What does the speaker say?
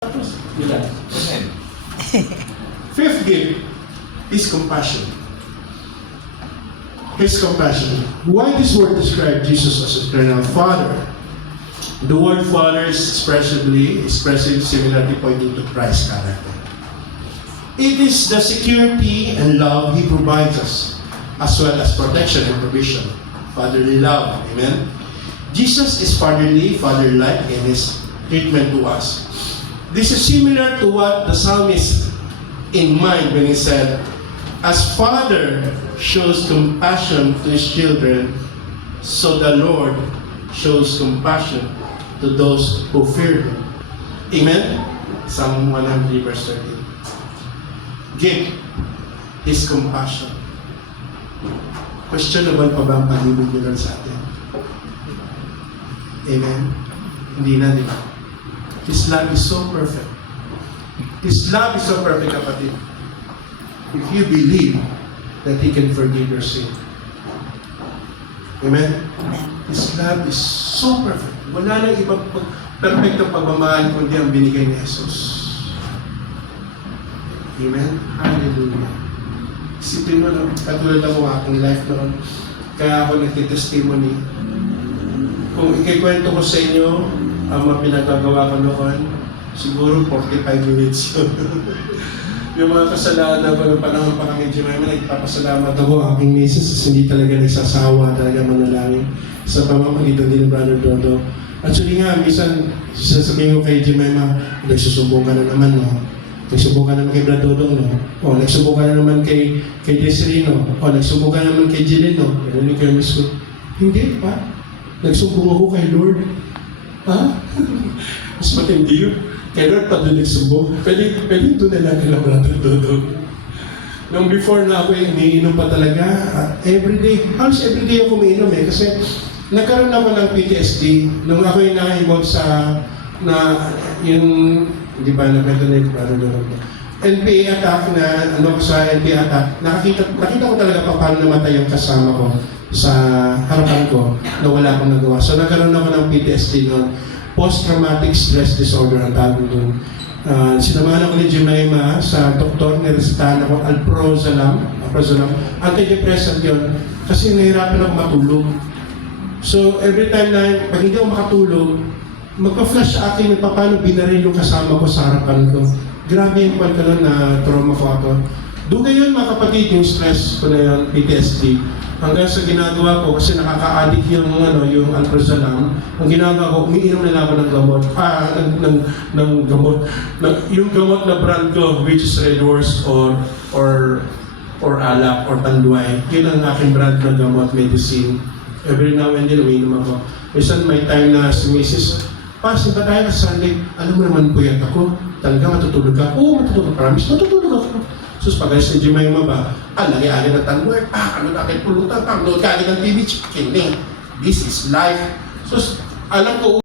Amen. Fifth gift is compassion. His compassion. Why this word describes Jesus as eternal Father? The word Father is expressive similarly pointing to Christ's character. It is the security and love He provides us, as well as protection and provision. Fatherly love. Amen? Jesus is fatherly, father-like in His treatment to us. This is similar to what the psalmist in mind when he said, as Father shows compassion to His children, so the Lord shows compassion to those who fear Him. Amen? Psalm 103 verse 13. Gift is compassion. Questionable pa ba ang pag-ibig nila sa atin? Amen? Hindi na, di ba? His love is so perfect. His love is so perfect, kapatid. If you believe that He can forgive your sin. Amen? His love is so perfect. Wala nang ibang perfectong pagmamahal kundi ang binigay ni Jesus. Amen? Hallelujah. Isipin mo lang, katulad ng aking life noon, kaya ako nagtitestimony. Kung ikikwento ko sa inyo, ang mga pinagagawa ko noon, siguro 45 minutes yun. Yung mga kasalanan ko ng panahon pa kami, Jemima, nagpapasalamat ako aking misis kasi hindi talaga nagsasawa talaga manalangin sa pamamagitan din ng Brother Dodo. Actually nga, minsan sasabihin ko kay Jemima, nagsusumbong ka na naman, no? Nagsumbong ka naman kay Brother Dodong, no? O nagsumbong ka na naman kay Desiree, no? O nagsumbong ka naman kay Jilin, no? Ganun yung kay Miss ko. Hindi pa. Nagsumbong ako kay Lord. Ha? Mas matindi yun. Kaya Lord pa doon nagsumbong. Pwede doon na lang kailang Brother Dodong. Nung before na ako iniinom pa talaga, everyday, halos everyday ako umiinom kasi nagkaroon ako ng PTSD. Nung ako yung na-involved sa, yung, hindi ba nakwento na yung Brother Dodong. NPA attack na, sa NPA attack, nakita ko talaga pa paano namatay yung kasama ko sa harapan ko na wala akong nagawa. So nagkaroon ako ng PTSD noon. Post-traumatic stress disorder ang tawag doon. Sinamahan ako ni Jemima sa doktor, niresetahan ako alprazolam. Antidepressant yun. Kasi nahirapan ako matulog. So every time na, pag hindi ako makatulog, magpa-flash sa akin yung paano binaril yung kasama ko sa harapan ko. Grabe yung kwento nun na trauma ko ako. Doon ngayon mga kapatid, yung stress ko na yun, PTSD. Hanggang sa ginagawa ko, kasi nakaka-addict yung alprazolam, ang ginagawa ko, umiinom na lang ako ng gamot. Ng gamot. Yung gamot na brand ko, which is Red Horse or Alak or Tanduay. Yun ang aking brand ng gamot, medicine. Every now and then, umiinom ako. Minsan may time na si Mrs. Simba tayo sa Sunday. Alam mo naman po yan ako. Talaga matutulog ka? Oo, matutulog ka. Promise, matutulog ako. Sus, pag-ayos ni Jemima ba? Lagi-lagi na tanway. Ano na aking pulutan? Pag-load ka ng TV, kidding. This is life. Sus, alam ko,